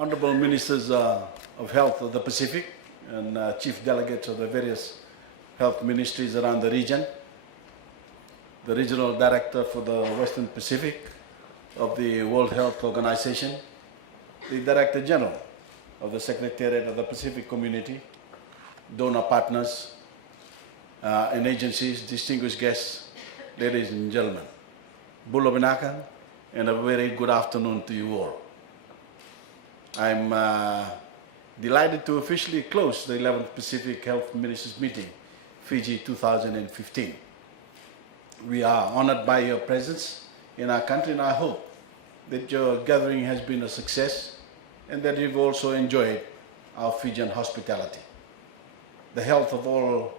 Honorable Ministers of Health of the Pacific and Chief Delegates of the various health ministries around the region, the Regional Director for the Western Pacific of the World Health Organization, the Director General of the Secretariat of the Pacific Community, donor partners and agencies, distinguished guests, ladies and gentlemen. Bula Binaka, and a very good afternoon to you all. I'm delighted to officially close the 11th Pacific Health Ministers Meeting, Fiji 2015. We are honored by your presence in our country, and I hope that your gathering has been a success and that you've also enjoyed our Fijian hospitality. The health of all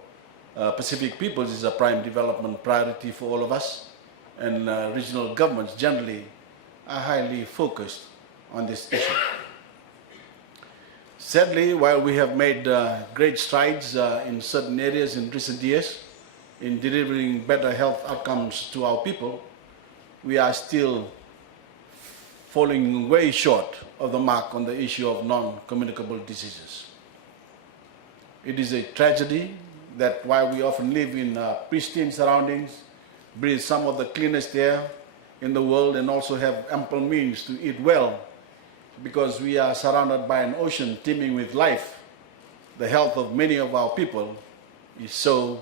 Pacific peoples is a prime development priority for all of us, and regional governments generally are highly focused on this issue. Sadly, while we have made great strides in certain areas in recent years in delivering better health outcomes to our people, we are still falling way short of the mark on the issue of non-communicable diseases. It is a tragedy that while we often live in pristine surroundings, breathe some of the cleanest air in the world, and also have ample means to eat well because we are surrounded by an ocean teeming with life, the health of many of our people is so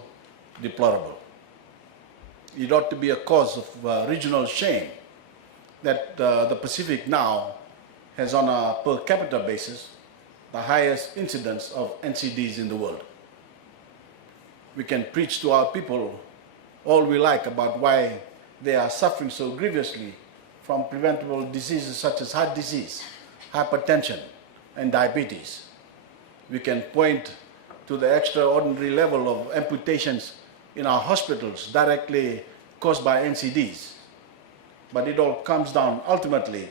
deplorable. It ought to be a cause of regional shame that the Pacific now has, on a per capita basis, the highest incidence of NCDs in the world. We can preach to our people all we like about why they are suffering so grievously from preventable diseases such as heart disease, hypertension, and diabetes. We can point to the extraordinary level of amputations in our hospitals directly caused by NCDs. But it all comes down ultimately,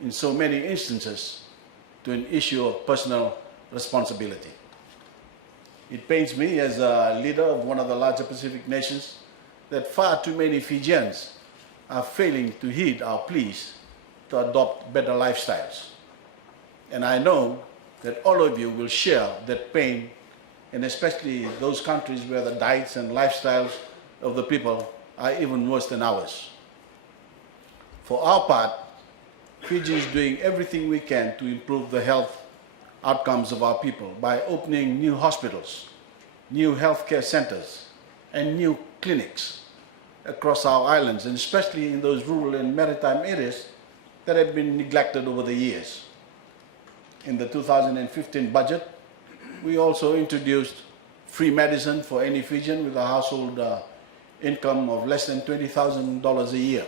in so many instances, to an issue of personal responsibility. It pains me as a leader of one of the larger Pacific nations that far too many Fijians are failing to heed our pleas to adopt better lifestyles. And I know that all of you will share that pain, and especially those countries where the diets and lifestyles of the people are even worse than ours. For our part, Fiji is doing everything we can to improve the health outcomes of our people by opening new hospitals, new healthcare centers, and new clinics across our islands, and especially in those rural and maritime areas that have been neglected over the years. In the 2015 budget, we also introduced free medicine for any Fijian with a household income of less than $20,000 a year.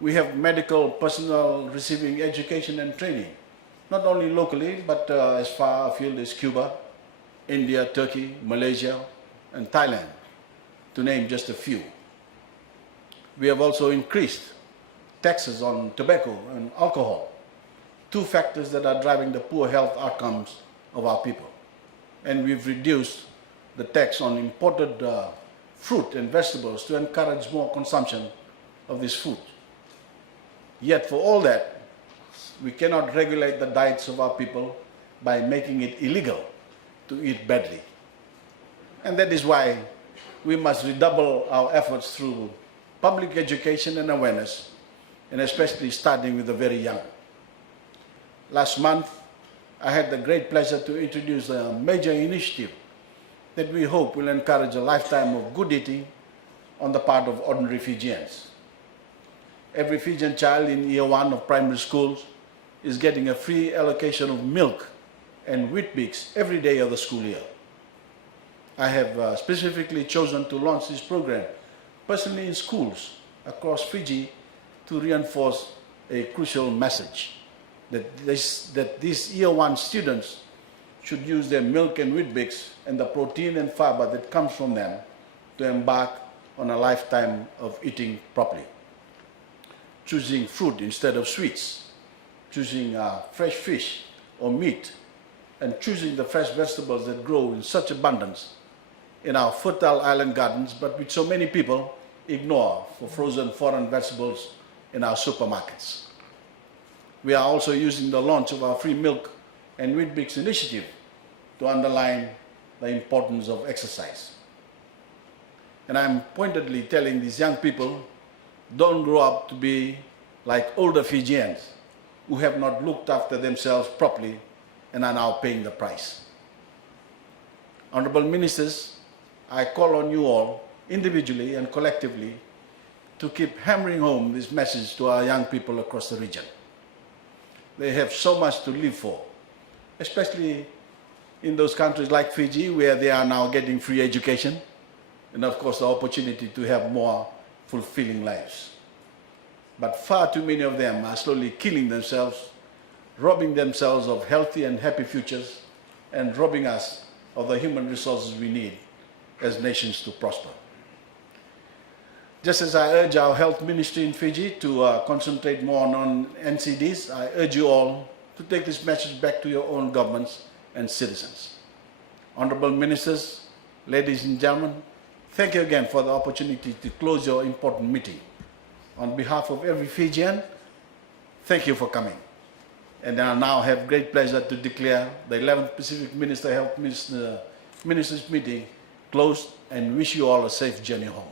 We have medical personnel receiving education and training, not only locally, but as far afield as Cuba, India, Turkey, Malaysia, and Thailand, to name just a few. We have also increased taxes on tobacco and alcohol, two factors that are driving the poor health outcomes of our people. And we've reduced the tax on imported fruit and vegetables to encourage more consumption of this food. Yet for all that, we cannot regulate the diets of our people by making it illegal to eat badly. And that is why we must redouble our efforts through public education and awareness, and especially starting with the very young. Last month, I had the great pleasure to introduce a major initiative that we hope will encourage a lifetime of good eating on the part of ordinary Fijians. Every Fijian child in year 1 of primary schools is getting a free allocation of milk and Weet-Bix every day of the school year. I have specifically chosen to launch this program personally in schools across Fiji to reinforce a crucial message that these year 1 students should use their milk and Weet-Bix and the protein and fiber that comes from them to embark on a lifetime of eating properly. Choosing fruit instead of sweets, choosing fresh fish or meat, and choosing the fresh vegetables that grow in such abundance in our fertile island gardens, but which so many people ignore for frozen foreign vegetables in our supermarkets. We are also using the launch of our free milk and wheat bix initiative to underline the importance of exercise. And I'm pointedly telling these young people, don't grow up to be like older Fijians who have not looked after themselves properly and are now paying the price. Honorable Ministers, I call on you all, individually and collectively, to keep hammering home this message to our young people across the region. They have so much to live for, especially in those countries like Fiji, where they are now getting free education, and of course the opportunity to have more fulfilling lives. But far too many of them are slowly killing themselves, robbing themselves of healthy and happy futures, and robbing us of the human resources we need as nations to prosper. Just as I urge our health ministry in Fiji to concentrate more on NCDs, I urge you all to take this message back to your own governments and citizens. Honorable Ministers, ladies and gentlemen, thank you again for the opportunity to close your important meeting. On behalf of every Fijian, thank you for coming. And I now have great pleasure to declare the 11th Pacific Health Ministers meeting closed and wish you all a safe journey home.